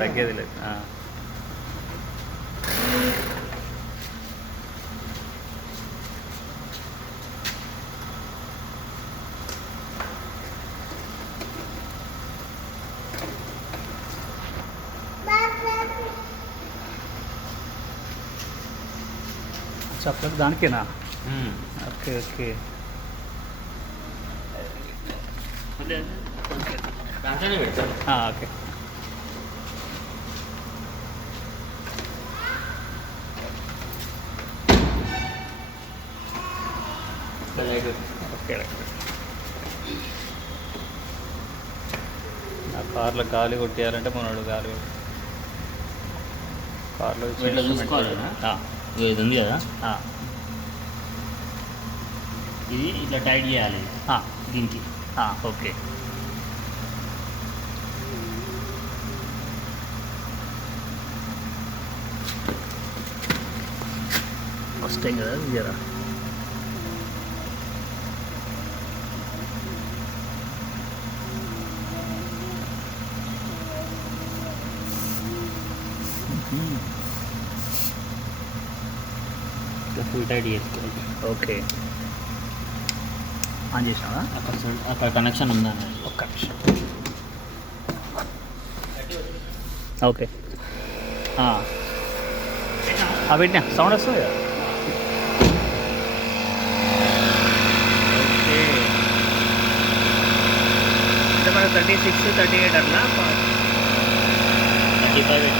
తగ్గేది లేదు. చెప్పలేదు దానికేనా? Okay okay. Okay okay. నా కార్లో గాలి కొట్టేయాలంటే మనోడు గాలి కార్లో ఇట్లా చూసుకోవాలి. ఇది ఉంది కదా, ఇది ఇట్లా టైట్ చేయాలి దీనికి. ఓకే. ఫస్ట్ టైం కదా జరా ఫుల్ టైట్ చేసుకోవాలి. ఓకే. ఆన్ చేసినావా? అక్కడ కనెక్షన్ ఉందా? ఒక్క నిమిషం. ఓకే పెట్టినా సౌండ్ వస్తుంది కదా. ఓకే. అంటే మనకు 36, 38 అట్లా 35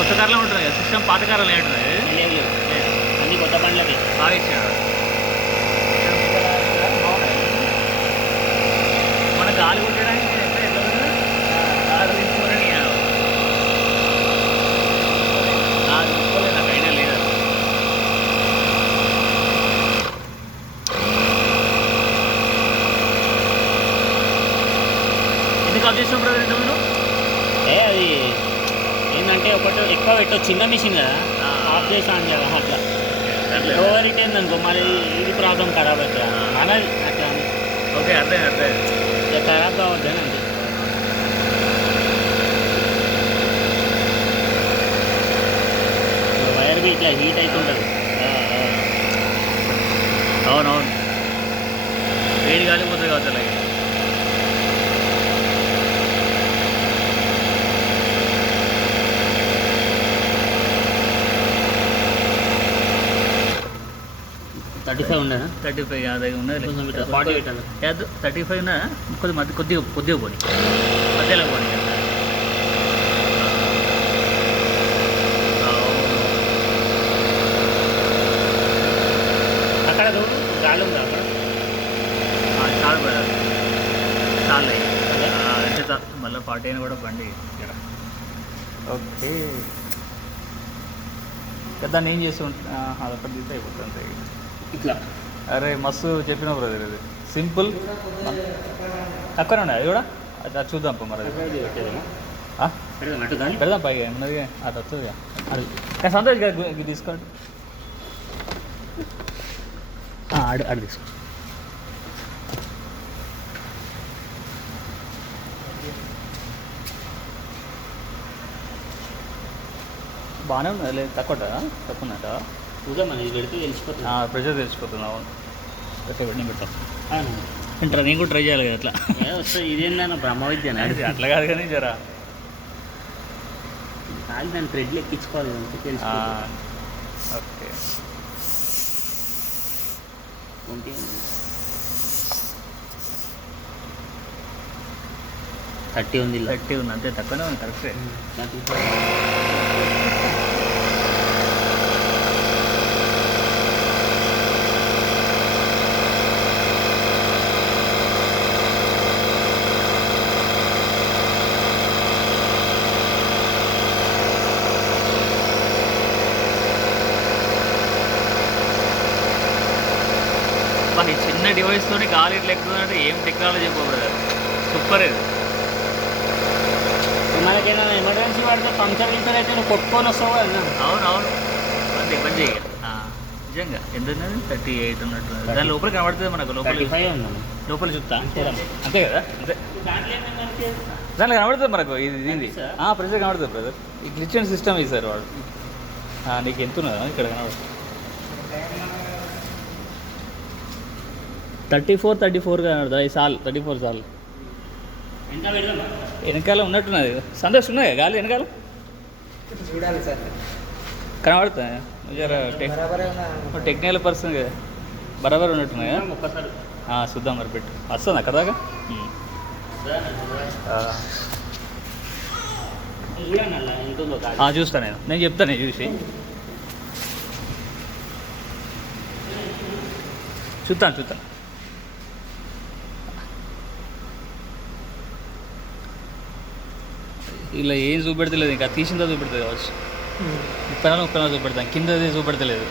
కొత్త కార్లో ఉంటుంది కదా సిస్టమ్, పాత కార్లో ఉంటుంది. లేదు, అన్ని కొత్త బండ్లకి బాగా ఇచ్చాడు. మన గాలి కొట్టడానికి కారు తీసుకోవాలని తీసుకోలేదు, నాకు అయినా లేదు. ఎందుకు ఆఫ్ చేసిన బ్రదర్ ఇంత మీరు? అది ఏంటంటే ఒకటి ఎక్కువ పెట్టచ్చు, చిన్న మిషన్ కదా, ఆఫ్ చేసి ఆన్ చేయాలి. అట్లా ఓవర్ హీట్ అయిందనుకో మరి ఇది ప్రాబ్లం ఖరాబ్ అవుతుంది మనది. అట్లా ఓకే, అర్థం ఖరాబ్ కావద్దని అంతే. వైర్ బి ఇట్లా హీట్ అవుతుంటుంది. అవునవును, వేడి కాలిపోతుంది కావచ్చు అలాగే. థర్టీ 35 అదే ఉన్నది. 40 పెట్టాలి. 35 ఉన్నా కొద్దిగా పోనీ, మధ్యలో పోనీ. అక్కడ గాలి ఉందా? అక్కడ చాలు బ్రదర్, చాలు అంటే మళ్ళీ 40 అయినా కూడా బండి ఇక్కడ. ఓకే, దాన్ని ఏం చేసి అదొకటి తీస్తే అయిపోతుంది ఇట్లా. అరే మస్తు చెప్పిన బ్రదర్, ఇది సింపుల్ తక్కువనే ఉన్నాయి. అది కూడా అది చూద్దాం మరి. పెడదాం పైగా ఉన్నది అది వస్తుంది. అది సంతోష్ గారు తీసుకోండి, ఆడు తీసుకో. బాగానే ఉంది, లేదు తక్కువ ఉందట. చూద్దాం, ఇది పెడితే తెలిసిపోతుంది. ప్రెషర్ తెలిసిపోతుంది. అవును, నేను పెట్టాను వింటారా, నేను కూడా ట్రై చేయాలి కదా అట్లా. వస్తుంది ఇదేందన్న బ్రహ్మ విద్యనా? అట్లా కాదు కానీ జరా కాదు, దాన్ని థ్రెడ్లు ఎక్కించుకోవాలి తెలుసు. ఓకే. 30 ఉంది. 30 ఉంది, అంతే తక్కువనే ఉంది. కరెక్టే. ఈ చిన్న డివైస్తో గాలి ఇట్లా ఎక్కుతుందంటే ఏం టెక్నాలజీ బ్రదర్, సూపర్ ఇది. మనకేమైనా ఎమర్జెన్సీ పడితే పంక్చర్ గించర్ అయితే నువ్వు కొట్టుకొని వస్తావు కదా. అవునవును, అంతే పని చేయ నిజంగా ఎంత ఉన్నది 38 ఉన్నట్టు దాని లోపల కనబడుతుంది మనకు లోపల 35 ఉందండి. లోపల చూస్తా చూడండి. అంతే కదా అంతే దాంట్లో ఏమేమి కనిపించదు? దాంట్లో కనబడుతుంది మనకు ఇది దీన్ని కనిపిస్తుందా? ప్రెజర్ కనబడుతుంది బ్రదర్ ఈ గ్లిచ్ సిస్టమ్ ఇది సార్ వాడు నీకు ఎంత ఉన్నదా ఇక్కడ కనబడుతుంది 34 కనబడుతుంది ఈ సాల్ 34 సాల్ ఎంత పెడదాం? వెనకాల ఉన్నట్టున్నది సంతోష్ ఉన్నాయి గాలి వెనకాల చూడాలి సార్ కనబడుతుంది జర బరాబరే ఉన్నా టెక్నికల్ పర్సన్ కదా బరాబర్ ఉన్నట్టున్నాయి కదా ఒక్కసారి చూద్దాం మరి పెట్టు వస్తుంది అక్కడ దాకా చూడండి అలా ఎంత ఉందో కాదు. చూస్తాను నేను చెప్తాను చూసి చూస్తాను ఇలా ఏం చూపెడతలేదు ఇంకా తీసిందో చూపెడుతుంది కావచ్చు 34 చూపెడతాను కిందది చూపెడతలేదు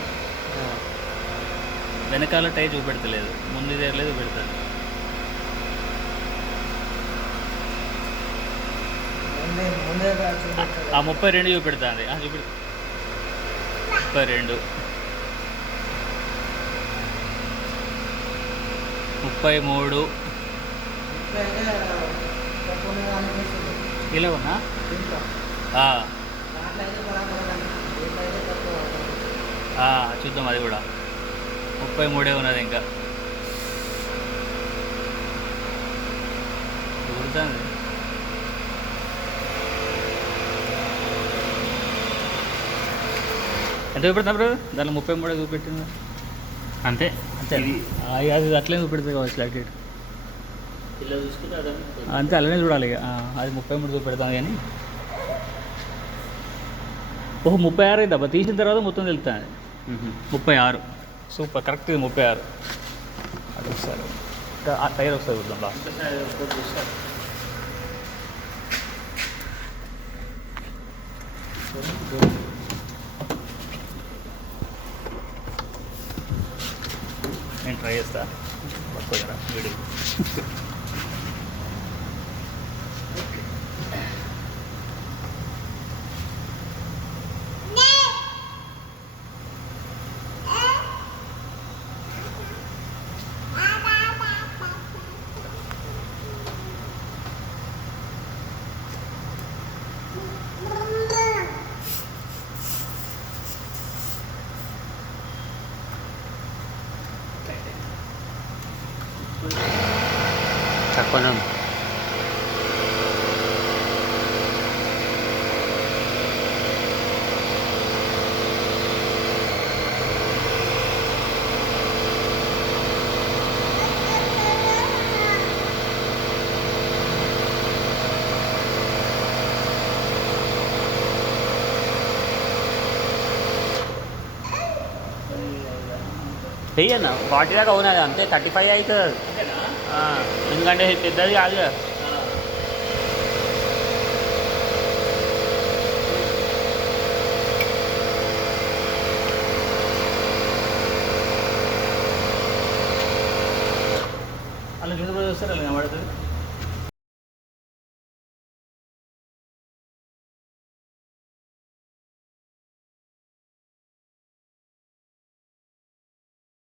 వెనకాల టై చూపెడతలేదు ముందు లేదు చూపెడతాను ముందే 32 చూపెడతాను చూపెడతా 32 33 ఇలా ఉన్నా చూద్దాం అది కూడా 33 ఉన్నది ఇంకా చూడుతుంది ఎంత చూపెడతా బ్రదర్ దాంట్లో 33 చూపెట్టింది అంతే అంతే అది అట్లే చూపెడుతుంది కావచ్చు లైట్ ఇలా చూసుకుంటే అదే అంతే అలానే చూడాలి ఇక అది 33 చూపెడతాను కానీ 36 అయింది అబ్బా తీసిన తర్వాత మొత్తం తెలుస్తుంది 36 సూపర్ కరెక్ట్ ఇది 36 అది ఒకసారి ఆ టైర్ ఒకసారి చూద్దాం లాస్ట్ నేను ట్రై చేస్తా పట్టుకోరా వీడియో తక్కువ చెయ్యన్న 40 దాకా ఉన్నది అంతే 35 అవుతుంది ఎందుకంటే పెద్దది కాదు కదా అలా కింద కూడా చూస్తారు అలా కనబడుతుంది